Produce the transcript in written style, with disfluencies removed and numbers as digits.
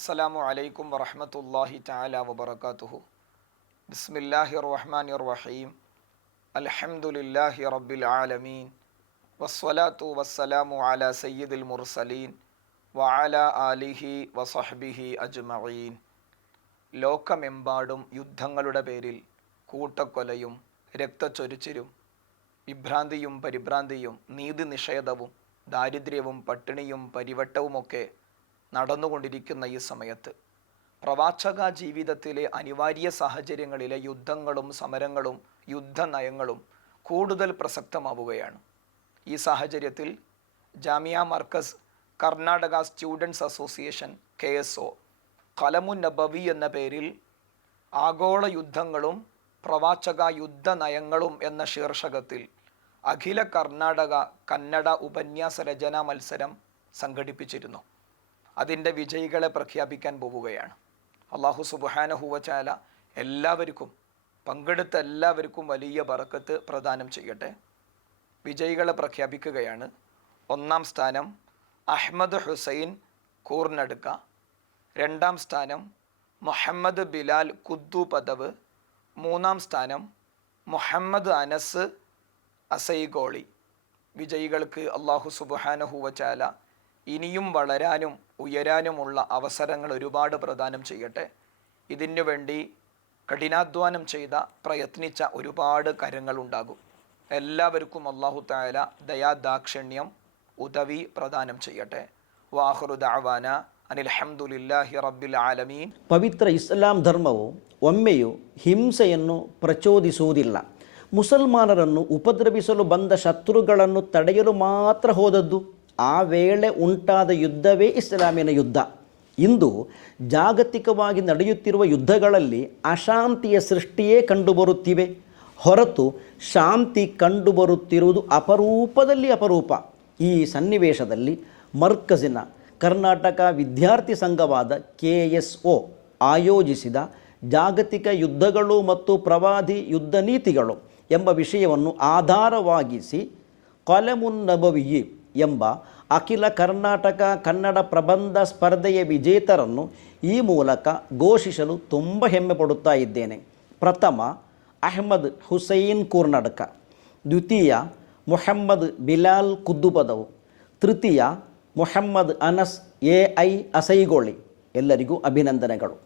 അസ്സലാമു അലൈക്കും വറഹ്മത്തുള്ളാഹി തആല വബറകാതുഹു. ബിസ്മില്ലാഹിർ റഹ്മാനിർ റഹീം. അൽഹംദുലില്ലാഹി റബ്ബിൽ ആലമീൻ. വസ്സലാത്തു വസ്സലാമു അലാ സയ്യിദിൽ മുർസലീൻ വഅലാ ആലിഹി വസഹ്ബിഹി അജ്മഈൻ. ലോകമെമ്പാടും യുദ്ധങ്ങളുടെ പേരിൽ കൂട്ടക്കൊലയും രക്തച്ചൊരിച്ചിലും വിഭ്രാന്തിയും പരിഭ്രാന്തിയും നീതി നിഷേധവും ദാരിദ്ര്യവും പട്ടിണിയും പരിവട്ടവുമൊക്കെ നടന്നുകൊണ്ടിരിക്കുന്ന ഈ സമയത്ത് പ്രവാചക ജീവിതത്തിലെ അനിവാര്യ സാഹചര്യങ്ങളിലെ യുദ്ധങ്ങളും സമരങ്ങളും യുദ്ധനയങ്ങളും കൂടുതൽ പ്രസക്തമാവുകയാണ്. ഈ സാഹചര്യത്തിൽ Jamia Markaz Karnataka students association KSO ഖലമുൻ നബവി എന്ന പേരിൽ ആഗോള യുദ്ധങ്ങളും പ്രവാചക യുദ്ധനയങ്ങളും എന്ന ശീർഷകത്തിൽ അഖില കർണാടക കന്നഡ ഉപന്യാസ രചനാ മത്സരം സംഘടിപ്പിച്ചിരുന്നു. അതിൻ്റെ വിജയികളെ പ്രഖ്യാപിക്കാൻ പോവുകയാണ്. അല്ലാഹു സുബ്ഹാനഹു വ തആല പങ്കെടുത്ത എല്ലാവർക്കും വലിയ ബറക്കത്ത് പ്രദാനം ചെയ്യട്ടെ. വിജയികളെ പ്രഖ്യാപിക്കുകയാണ്. 1-ാം സ്ഥാനം അഹ്മദ് ഹുസൈൻ കൂർനടുക്ക, 2-ാം സ്ഥാനം മുഹമ്മദ് ബിലാൽ കുദ്ദുപദവ്, 3-ാം സ്ഥാനം മുഹമ്മദ് അനസ് അസൈഗോളി. വിജയികൾക്ക് അല്ലാഹു സുബ്ഹാനഹു വ തആല ഇനിയും വളരാനും ഉയരാനുമുള്ള അവസരങ്ങൾ ഒരുപാട് പ്രദാനം ചെയ്യട്ടെ. ഇതിനു വേണ്ടി കഠിനാധ്വാനം ചെയ്ത പ്രയത്നിച്ച ഒരുപാട് കരങ്ങളുണ്ടാകും. എല്ലാവർക്കും അല്ലാഹു തആല ദയാദാക്ഷിണ്യം ഉദവി പ്രദാനം ചെയ്യട്ടെ. വാഖിറു ദഅവാന അനിൽ ഹംദുലില്ലാഹി റബ്ബിൽ ആലമീൻ. ಪವಿತ್ರ ಇಸ್ಲಾಂ ಧರ್ಮವು ಒಮ್ಮೆಯೂ ಹಿಂಸೆಯನ್ನು ಪ್ರಚೋದಿಸುವುದಿಲ್ಲ. ಮುಸಲ್ಮಾನರನ್ನು ಉಪದ್ರವಿಸಲು ಬಂದ ಶತ್ರುಗಳನ್ನು ತಡೆಯಲು ಮಾತ್ರ ಹೋದದ್ದು. ಆ ವೇಳೆ ಉಂಟಾದ ಯುದ್ಧವೇ ಇಸ್ಲಾಮಿನ ಯುದ್ಧ. ಇಂದು ಜಾಗತಿಕವಾಗಿ ನಡೆಯುತ್ತಿರುವ ಯುದ್ಧಗಳಲ್ಲಿ ಅಶಾಂತಿಯ ಸೃಷ್ಟಿಯೇ ಕಂಡುಬರುತ್ತಿವೆ ಹೊರತು ಶಾಂತಿ ಕಂಡುಬರುತ್ತಿರುವುದು ಅಪರೂಪದಲ್ಲಿ ಅಪರೂಪ. ಈ ಸನ್ನಿವೇಶದಲ್ಲಿ ಮರ್ಕಜಿನ ಕರ್ನಾಟಕ ವಿದ್ಯಾರ್ಥಿ ಸಂಘವಾದ KSO ಆಯೋಜಿಸಿದ ಜಾಗತಿಕ ಯುದ್ಧಗಳು ಮತ್ತು ಪ್ರವಾದಿ ಯುದ್ಧ ನೀತಿಗಳು ಎಂಬ ವಿಷಯವನ್ನು ಆಧಾರವಾಗಿಸಿ क़लमुन नबवी ಎಂಬ ಅಖಿಲ ಕರ್ನಾಟಕ ಕನ್ನಡ ಪ್ರಬಂಧ ಸ್ಪರ್ಧೆಯ ವಿಜೇತರನ್ನು ಈ ಮೂಲಕ ಘೋಷಿಸಲು ತುಂಬ ಹೆಮ್ಮೆ ಪಡುತ್ತಾ ಇದ್ದೇನೆ. ಪ್ರಥಮ ಅಹ್ಮದ್ ಹುಸೈನ್ ಕೂರ್ನಡ್ಕ, ದ್ವಿತೀಯ ಮುಹಮ್ಮದ್ ಬಿಲಾಲ್ ಕುದ್ದುಪದವು, ತೃತೀಯ ಮುಹಮ್ಮದ್ ಅನಸ್ AI ಅಸೈಗೋಳಿ. ಎಲ್ಲರಿಗೂ ಅಭಿನಂದನೆಗಳು.